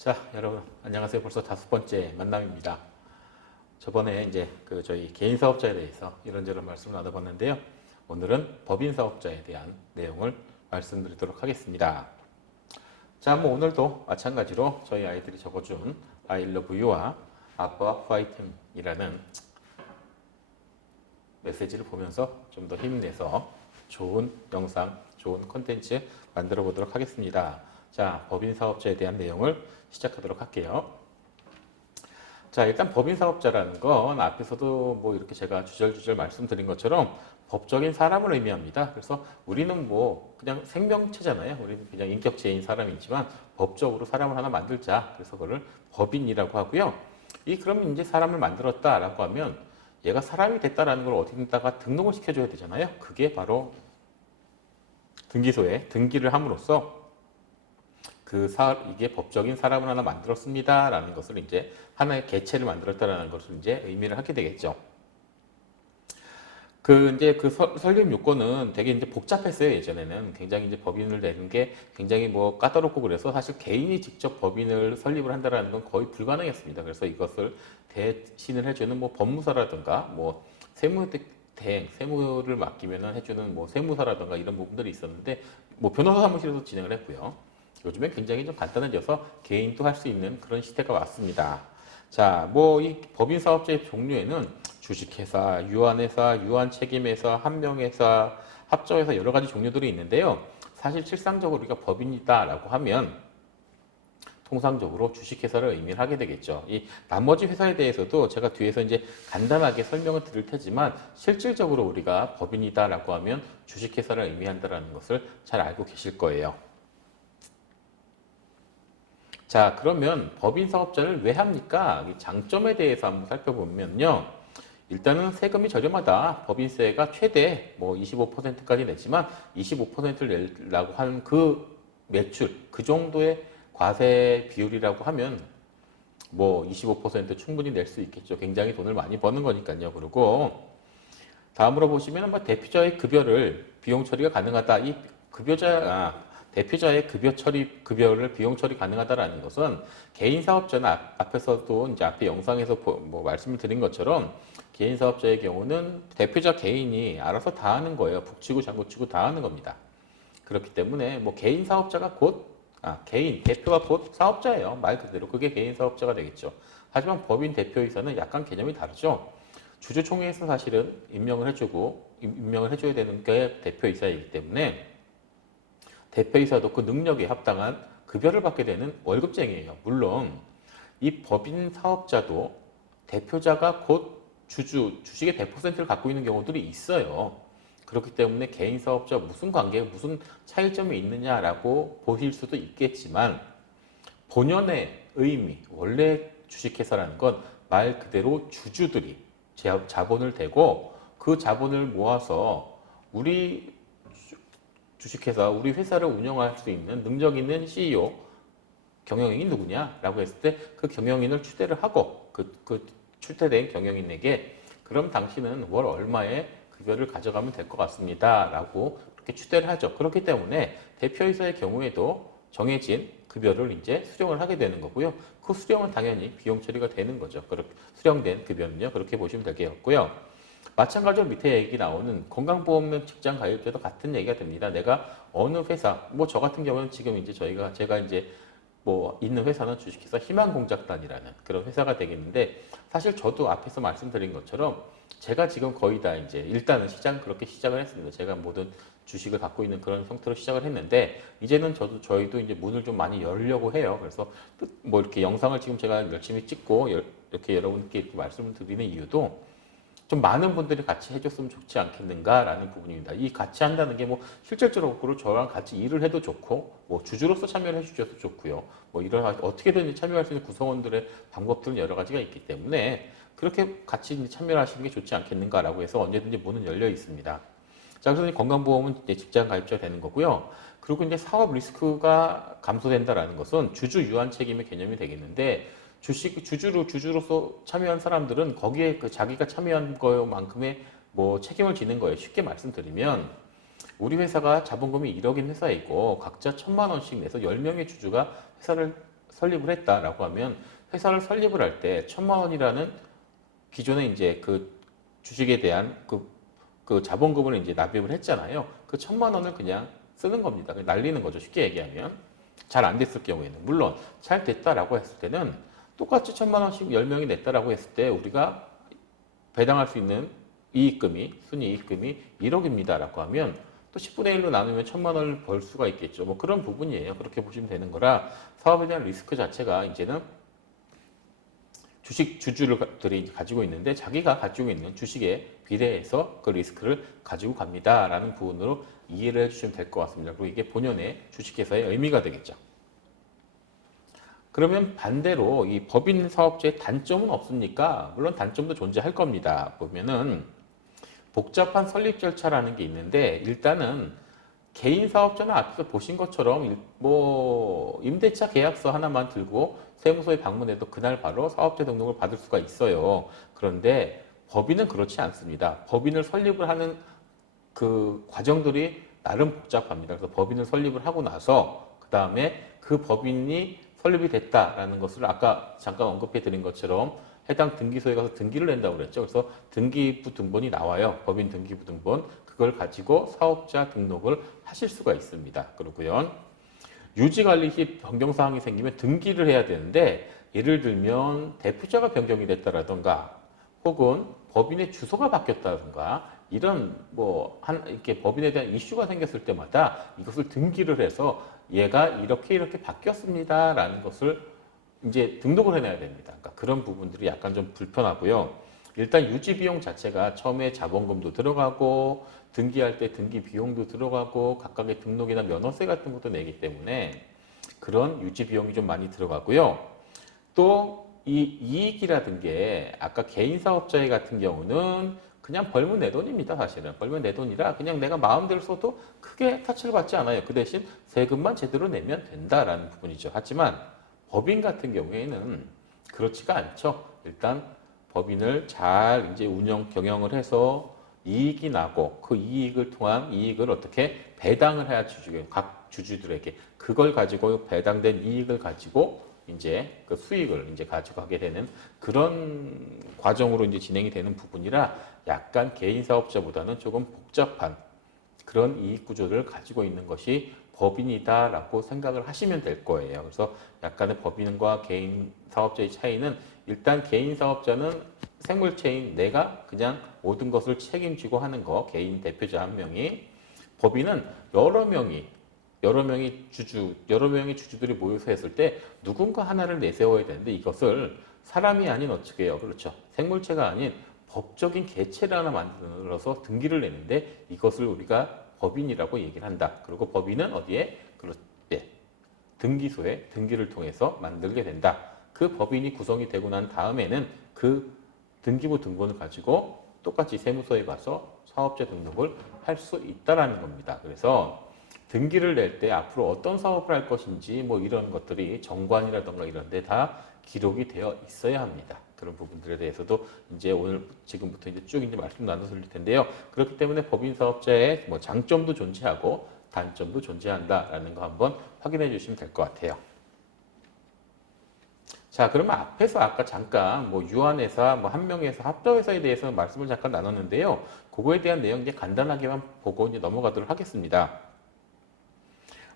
자, 여러분 안녕하세요. 벌써 5번째 만남입니다. 저번에 이제 저희 개인 사업자에 대해서 이런저런 말씀을 나눠봤는데요. 오늘은 법인 사업자에 대한 내용을 말씀드리도록 하겠습니다. 자, 뭐 오늘도 마찬가지로 저희 아이들이 적어준 I love you와 아빠와 파이팅이라는 메시지를 보면서 좀 더 힘내서 좋은 영상, 좋은 콘텐츠 만들어 보도록 하겠습니다. 자, 법인 사업자에 대한 내용을 시작하도록 할게요. 자, 일단 법인 사업자라는 건 앞에서도 뭐 이렇게 제가 주절주절 말씀드린 것처럼 법적인 사람을 의미합니다. 그래서 우리는 뭐 그냥 생명체잖아요. 우리는 그냥 인격체인 사람이지만 법적으로 사람을 하나 만들자. 그래서 그걸 법인이라고 하고요. 그러면 이제 사람을 만들었다라고 하면 얘가 사람이 됐다라는 걸 어디다가 등록을 시켜줘야 되잖아요. 그게 바로 등기소에 등기를 함으로써 이게 법적인 사람을 하나 만들었습니다라는 것을 이제 하나의 개체를 만들었다라는 것을 이제 의미를 하게 되겠죠. 이제 설립 요건은 되게 이제 복잡했어요. 예전에는 굉장히 이제 법인을 내는 게 굉장히 뭐 까다롭고 그래서 사실 개인이 직접 법인을 설립을 한다라는 건 거의 불가능했습니다. 그래서 이것을 대신을 해주는 뭐 법무사라든가 뭐 세무를 맡기면은 해주는 뭐 세무사라든가 이런 부분들이 있었는데 뭐 변호사 사무실에서 진행을 했고요. 요즘엔 굉장히 좀 간단해져서 개인도 할 수 있는 그런 시대가 왔습니다. 자, 뭐 이 법인 사업자의 종류에는 주식회사, 유한회사, 유한책임회사, 한명회사, 합조회사 여러 가지 종류들이 있는데요. 사실 실상적으로 우리가 법인이다라고 하면 통상적으로 주식회사를 의미를 하게 되겠죠. 이 나머지 회사에 대해서도 제가 뒤에서 이제 간단하게 설명을 드릴 테지만 실질적으로 우리가 법인이다라고 하면 주식회사를 의미한다는 것을 잘 알고 계실 거예요. 자, 그러면 법인 사업자를 왜 합니까? 이 장점에 대해서 한번 살펴보면요. 일단은 세금이 저렴하다. 법인세가 최대 뭐 25%까지 냈지만 25%를 내라고 한 그 매출, 그 정도의 과세 비율이라고 하면 뭐 25% 충분히 낼 수 있겠죠. 굉장히 돈을 많이 버는 거니까요. 그리고 다음으로 보시면 뭐 대표자의 급여를 비용 처리가 가능하다. 이 대표자의 급여를 비용 처리 가능하다라는 것은 개인 사업자는 앞에서도 이제 앞에 영상에서 뭐 말씀을 드린 것처럼 개인 사업자의 경우는 대표자 개인이 알아서 다 하는 거예요. 북치고 장구치고 다 하는 겁니다. 그렇기 때문에 뭐 개인 사업자가 대표가 곧 사업자예요. 말 그대로 그게 개인 사업자가 되겠죠. 하지만 법인 대표이사는 약간 개념이 다르죠. 주주총회에서 사실은 임명을 해줘야 되는 게 대표이사이기 때문에 대표이사도 그 능력에 합당한 급여를 받게 되는 월급쟁이에요. 물론 이 법인 사업자도 대표자가 곧 주식의 100%를 갖고 있는 경우들이 있어요. 그렇기 때문에 개인 사업자 무슨 관계, 무슨 차이점이 있느냐라고 보실 수도 있겠지만 본연의 의미, 원래 주식회사라는 건 말 그대로 주주들이 자본을 대고 그 자본을 모아서 우리 주식회사, 우리 회사를 운영할 수 있는 능력 있는 CEO, 경영인이 누구냐라고 했을 때 그 경영인을 추대를 하고 그 출퇴된 경영인에게 그럼 당신은 월 얼마의 급여를 가져가면 될 것 같습니다. 라고 그렇게 추대를 하죠. 그렇기 때문에 대표이사의 경우에도 정해진 급여를 이제 수령을 하게 되는 거고요. 그 수령은 당연히 비용 처리가 되는 거죠. 수령된 급여는요. 그렇게 보시면 되겠고요. 마찬가지로 밑에 얘기 나오는 건강보험료 직장 가입자도 같은 얘기가 됩니다. 내가 어느 회사, 뭐 저 같은 경우는 지금 이제 제가 이제 뭐 있는 회사는 주식회사 희망공작단이라는 그런 회사가 되겠는데 사실 저도 앞에서 말씀드린 것처럼 제가 지금 거의 다 이제 일단은 그렇게 시작을 했습니다. 제가 모든 주식을 갖고 있는 그런 형태로 시작을 했는데 이제는 저희도 이제 문을 좀 많이 열려고 해요. 그래서 뭐 이렇게 영상을 지금 제가 열심히 찍고 이렇게 여러분께 이렇게 말씀을 드리는 이유도 좀 많은 분들이 같이 해줬으면 좋지 않겠는가라는 부분입니다. 이 같이 한다는 게 뭐 실질적으로 저랑 같이 일을 해도 좋고 뭐 주주로서 참여를 해주셔도 좋고요. 뭐 이런 어떻게든 참여할 수 있는 구성원들의 방법들은 여러 가지가 있기 때문에 그렇게 같이 참여를 하시는 게 좋지 않겠는가라고 해서 언제든지 문은 열려 있습니다. 자, 그래서 건강보험은 이제 직장 가입자가 되는 거고요. 그리고 이제 사업 리스크가 감소된다라는 것은 주주 유한 책임의 개념이 되겠는데 주주로서 참여한 사람들은 거기에 자기가 참여한 거만큼의 뭐 책임을 지는 거예요. 쉽게 말씀드리면 우리 회사가 자본금이 1억인 회사이고 각자 1,000만 원씩 내서 10명의 주주가 회사를 설립을 했다라고 하면 회사를 설립을 할 때 1,000만 원이라는 기존에 이제 그 주식에 대한 그 자본금을 이제 납입을 했잖아요. 그 1,000만 원을 그냥 쓰는 겁니다. 그냥 날리는 거죠. 쉽게 얘기하면. 잘 안 됐을 경우에는. 물론 잘 됐다라고 했을 때는 똑같이 1,000만 원씩 10명이 냈다라고 했을 때 우리가 배당할 수 있는 이익금이, 순이익금이 1억입니다라고 하면 또 10분의 1로 나누면 1,000만 원을 벌 수가 있겠죠. 뭐 그런 부분이에요. 그렇게 보시면 되는 거라 사업에 대한 리스크 자체가 이제는 주식 주주들이 가지고 있는데 자기가 가지고 있는 주식에 비례해서 그 리스크를 가지고 갑니다라는 부분으로 이해를 해주시면 될 것 같습니다. 그리고 이게 본연의 주식회사의 의미가 되겠죠. 그러면 반대로 이 법인 사업자의 단점은 없습니까? 물론 단점도 존재할 겁니다. 보면은 복잡한 설립 절차라는 게 있는데 일단은 개인 사업자는 앞에서 보신 것처럼 뭐 임대차 계약서 하나만 들고 세무서에 방문해도 그날 바로 사업자 등록을 받을 수가 있어요. 그런데 법인은 그렇지 않습니다. 법인을 설립을 하는 그 과정들이 나름 복잡합니다. 그래서 법인을 설립을 하고 나서 그 다음에 그 법인이 설립이 됐다라는 것을 아까 잠깐 언급해 드린 것처럼 해당 등기소에 가서 등기를 낸다고 그랬죠. 그래서 등기부 등본이 나와요. 법인 등기부 등본. 그걸 가지고 사업자 등록을 하실 수가 있습니다. 그렇고요. 유지관리 시 변경사항이 생기면 등기를 해야 되는데 예를 들면 대표자가 변경이 됐다라던가 혹은 법인의 주소가 바뀌었다던가 이런 이렇게 법인에 대한 이슈가 생겼을 때마다 이것을 등기를 해서 얘가 이렇게 바뀌었습니다라는 것을 이제 등록을 해놔야 됩니다. 그러니까 그런 부분들이 약간 좀 불편하고요. 일단 유지 비용 자체가 처음에 자본금도 들어가고 등기할 때 등기 비용도 들어가고 각각의 등록이나 면허세 같은 것도 내기 때문에 그런 유지 비용이 좀 많이 들어가고요. 또 이 이익이라든 게 아까 개인 사업자의 같은 경우는 그냥 벌면 내 돈입니다. 사실은 벌면 내 돈이라 그냥 내가 마음대로 써도 크게 타치를 받지 않아요. 그 대신 세금만 제대로 내면 된다라는 부분이죠. 하지만 법인 같은 경우에는 그렇지가 않죠. 일단 법인을 잘 이제 경영을 해서 이익이 나고 그 이익을 통한 이익을 어떻게 배당을 해야 각 주주들에게 그걸 가지고 배당된 이익을 가지고 이제 그 수익을 이제 가져가게 되는 그런 과정으로 이제 진행이 되는 부분이라 약간 개인 사업자보다는 조금 복잡한 그런 이익 구조를 가지고 있는 것이 법인이다라고 생각을 하시면 될 거예요. 그래서 약간의 법인과 개인 사업자의 차이는 일단 개인 사업자는 생물체인 내가 그냥 모든 것을 책임지고 하는 거, 개인 대표자 한 명이 법인은 여러 명이 주주들이 모여서 했을 때 누군가 하나를 내세워야 되는데 이것을 사람이 아닌 어떻게 해요? 그렇죠. 생물체가 아닌 법적인 개체를 하나 만들어서 등기를 내는데 이것을 우리가 법인이라고 얘기를 한다. 그리고 법인은 어디에? 등기소에 등기를 통해서 만들게 된다. 그 법인이 구성이 되고 난 다음에는 그 등기부 등본을 가지고 똑같이 세무서에 가서 사업자 등록을 할 수 있다라는 겁니다. 그래서 등기를 낼 때 앞으로 어떤 사업을 할 것인지 뭐 이런 것들이 정관이라던가 이런 데 다 기록이 되어 있어야 합니다. 그런 부분들에 대해서도 이제 지금부터 이제 쭉 이제 말씀 나눠 드릴 텐데요. 그렇기 때문에 법인 사업자의 뭐 장점도 존재하고 단점도 존재한다라는 거 한번 확인해 주시면 될 것 같아요. 자, 그러면 앞에서 아까 잠깐 뭐 유한회사, 뭐 한명회사, 합자회사에 대해서 말씀을 잠깐 나눴는데요. 그거에 대한 내용 이제 간단하게만 보고 이제 넘어가도록 하겠습니다.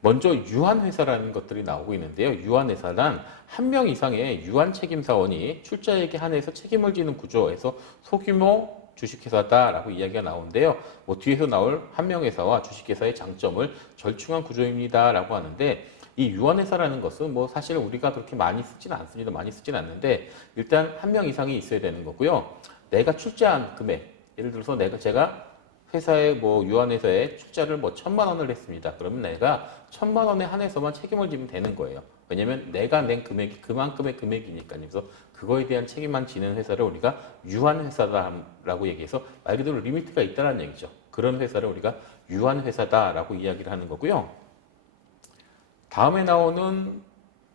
먼저 유한회사라는 것들이 나오고 있는데요. 유한회사란 한 명 이상의 유한 책임사원이 출자에게 한해서 책임을 지는 구조에서 소규모 주식회사다라고 이야기가 나오는데요. 뭐 뒤에서 나올 한명회사와 주식회사의 장점을 절충한 구조입니다라고 하는데 이 유한회사라는 것은 뭐 사실 우리가 그렇게 많이 쓰지는 않습니다. 많이 쓰진 않는데 일단 한 명 이상이 있어야 되는 거고요. 내가 출자한 금액, 예를 들어서 제가 회사에 뭐 유한회사에 출자를 뭐 1,000만 원을 했습니다. 그러면 내가 1,000만 원에 한해서만 책임을 지면 되는 거예요. 왜냐면 내가 낸 금액이 그만큼의 금액이니까요. 그래서 그거에 대한 책임만 지는 회사를 우리가 유한회사다라고 얘기해서 말 그대로 리미트가 있다는 얘기죠. 그런 회사를 우리가 유한회사다라고 이야기를 하는 거고요. 다음에 나오는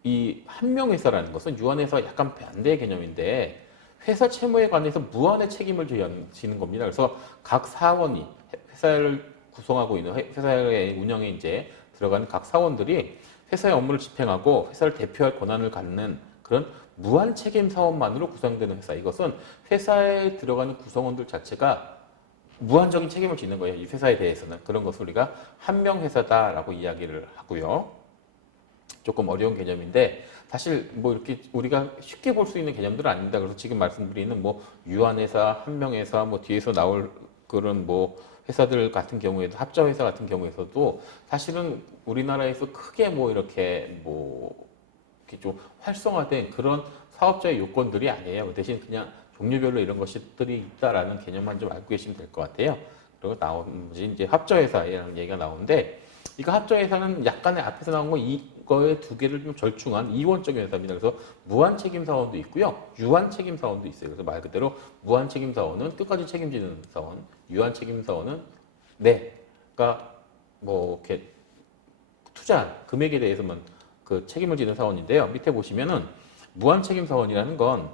이 한명회사라는 것은 유한회사와 약간 반대의 개념인데 회사 채무에 관해서 무한의 책임을 지는 겁니다. 그래서 각 사원이 회사를 구성하고 있는 회사의 운영에 이제 들어가는 각 사원들이 회사의 업무를 집행하고 회사를 대표할 권한을 갖는 그런 무한 책임 사원만으로 구성되는 회사. 이것은 회사에 들어가는 구성원들 자체가 무한적인 책임을 지는 거예요. 이 회사에 대해서는. 그런 것을 우리가 한명 회사다라고 이야기를 하고요. 조금 어려운 개념인데 사실 뭐 이렇게 우리가 쉽게 볼 수 있는 개념들은 아닙니다. 그래서 지금 말씀드리는 뭐 유한회사, 한명회사, 뭐 뒤에서 나올 그런 뭐 회사들 같은 경우에도 합자회사 같은 경우에서도 사실은 우리나라에서 크게 뭐 이렇게 뭐 이렇게 좀 활성화된 그런 사업자의 요건들이 아니에요. 그 대신 그냥 종류별로 이런 것들이 있다라는 개념만 좀 알고 계시면 될 것 같아요. 그리고 나오는지 이제 합자회사라는 얘기가 나오는데 이거 합자회사는 약간의 앞에서 나온 거 이거의 두 개를 좀 절충한 이원적인 회사입니다. 그래서 무한 책임 사원도 있고요, 유한 책임 사원도 있어요. 그래서 말 그대로 무한 책임 사원은 끝까지 책임지는 사원, 유한 책임 사원은 내가 뭐 이렇게 투자한 금액에 대해서만 그 책임을 지는 사원인데요. 밑에 보시면은 무한 책임 사원이라는 건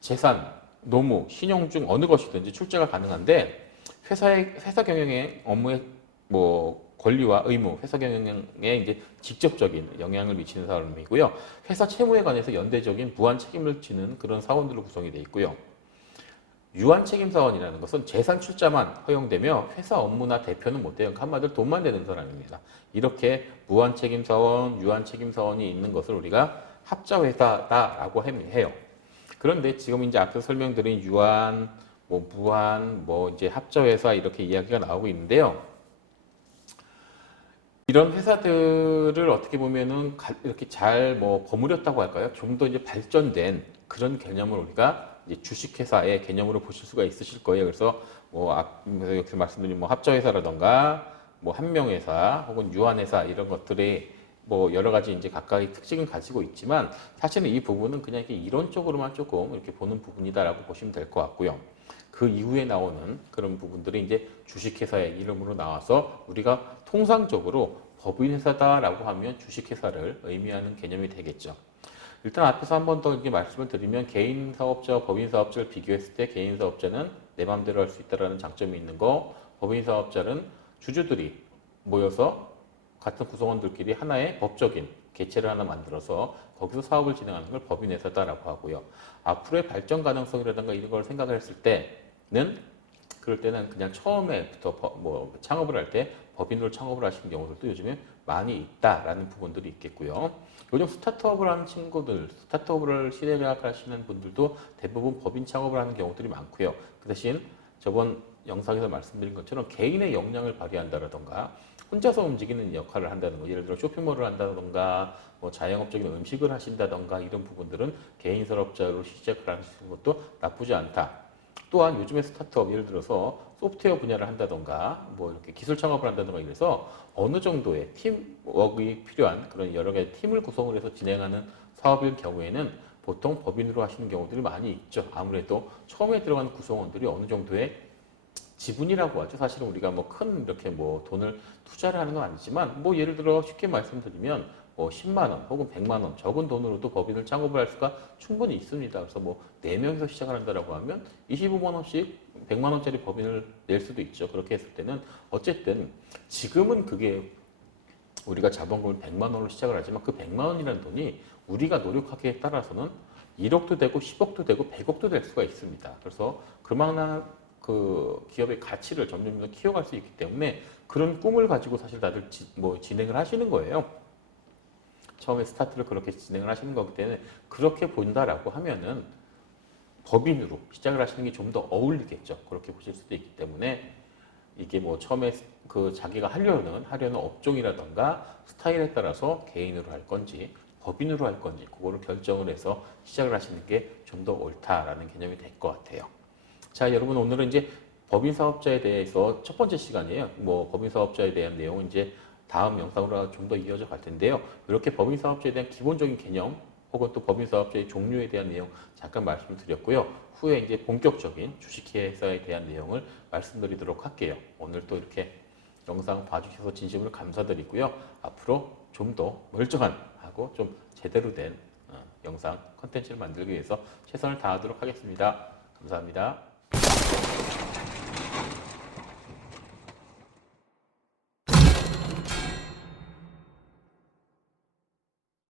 재산, 노무, 신용 중 어느 것이든지 출자가 가능한데 회사 경영의 업무의 뭐 권리와 의무, 회사 경영에 이제 직접적인 영향을 미치는 사람이고요. 회사 채무에 관해서 연대적인 무한 책임을 지는 그런 사원들로 구성이 되어 있고요. 유한 책임 사원이라는 것은 재산 출자만 허용되며 회사 업무나 대표는 못 돼요. 한마디로 돈만 되는 사람입니다. 이렇게 무한 책임 사원, 유한 책임 사원이 있는 것을 우리가 합자회사다라고 해요. 그런데 지금 이제 앞서 설명드린 유한, 뭐 무한, 뭐 이제 합자회사 이렇게 이야기가 나오고 있는데요. 이런 회사들을 어떻게 보면은 이렇게 잘 뭐 버무렸다고 할까요? 좀 더 이제 발전된 그런 개념을 우리가 이제 주식회사의 개념으로 보실 수가 있으실 거예요. 그래서 뭐 앞에서 이렇게 말씀드린 뭐 합자회사라던가 뭐 한명회사 혹은 유한회사 이런 것들이 뭐 여러 가지 이제 각각의 특징을 가지고 있지만 사실은 이 부분은 그냥 이렇게 이론적으로만 조금 이렇게 보는 부분이다라고 보시면 될 것 같고요. 그 이후에 나오는 그런 부분들이 이제 주식회사의 이름으로 나와서 우리가 통상적으로 법인회사다라고 하면 주식회사를 의미하는 개념이 되겠죠. 일단 앞에서 한 번 더 이렇게 말씀을 드리면 개인 사업자와 법인 사업자를 비교했을 때 개인 사업자는 내 마음대로 할 수 있다는 장점이 있는 거, 법인 사업자는 주주들이 모여서 같은 구성원들끼리 하나의 법적인 개체를 하나 만들어서 거기서 사업을 진행하는 걸 법인회사다라고 하고요. 앞으로의 발전 가능성이라든가 이런 걸 생각을 했을 때는 그럴 때는 그냥 처음에부터 뭐 창업을 할 때 법인으로 창업을 하시는 경우들도 요즘에 많이 있다라는 부분들이 있겠고요. 요즘 스타트업을 하는 친구들, 스타트업을 시행하시는 분들도 대부분 법인 창업을 하는 경우들이 많고요. 그 대신 저번 영상에서 말씀드린 것처럼 개인의 역량을 발휘한다라던가 혼자서 움직이는 역할을 한다는 거, 예를 들어 쇼핑몰을 한다던가 뭐 자영업적인 음식을 하신다던가 이런 부분들은 개인 사업자로 시작을 하시는 것도 나쁘지 않다. 또한 요즘의 스타트업 예를 들어서 소프트웨어 분야를 한다던가 뭐 이렇게 기술 창업을 한다던가 이래서 어느 정도의 팀워크가 필요한 그런 여러 가지 팀을 구성을 해서 진행하는 사업일 경우에는 보통 법인으로 하시는 경우들이 많이 있죠. 아무래도 처음에 들어가는 구성원들이 어느 정도의 지분이라고 하죠. 사실은 우리가 뭐 큰 이렇게 뭐 돈을 투자를 하는 건 아니지만 뭐 예를 들어 쉽게 말씀드리면 뭐 10만 원 혹은 100만 원 적은 돈으로도 법인을 창업을 할 수가 충분히 있습니다. 그래서 뭐 4명이서 시작을 한다라고 하면 25만 원씩 100만 원짜리 법인을 낼 수도 있죠. 그렇게 했을 때는 어쨌든 지금은 그게 우리가 자본금을 100만 원으로 시작을 하지만 그 100만 원이라는 돈이 우리가 노력하기에 따라서는 1억도 되고 10억도 되고 100억도 될 수가 있습니다. 그래서 그만한 그 기업의 가치를 점점 더 키워갈 수 있기 때문에 그런 꿈을 가지고 사실 다들 진행을 하시는 거예요. 처음에 스타트를 그렇게 진행을 하시는 거기 때문에 그렇게 본다라고 하면은 법인으로 시작을 하시는 게 좀 더 어울리겠죠. 그렇게 보실 수도 있기 때문에 이게 뭐 처음에 그 자기가 하려는 업종이라던가 스타일에 따라서 개인으로 할 건지 법인으로 할 건지 그거를 결정을 해서 시작을 하시는 게 좀 더 옳다라는 개념이 될 것 같아요. 자, 여러분 오늘은 이제 법인 사업자에 대해서 첫 번째 시간이에요. 뭐 법인 사업자에 대한 내용은 이제 다음 영상으로 좀 더 이어져 갈 텐데요. 이렇게 법인 사업자에 대한 기본적인 개념 혹은 또 법인 사업자의 종류에 대한 내용 잠깐 말씀을 드렸고요. 후에 이제 본격적인 주식회사에 대한 내용을 말씀드리도록 할게요. 오늘 또 이렇게 영상 봐주셔서 진심으로 감사드리고요. 앞으로 좀 더 멀쩡한 하고 좀 제대로 된 영상 컨텐츠를 만들기 위해서 최선을 다하도록 하겠습니다. 감사합니다.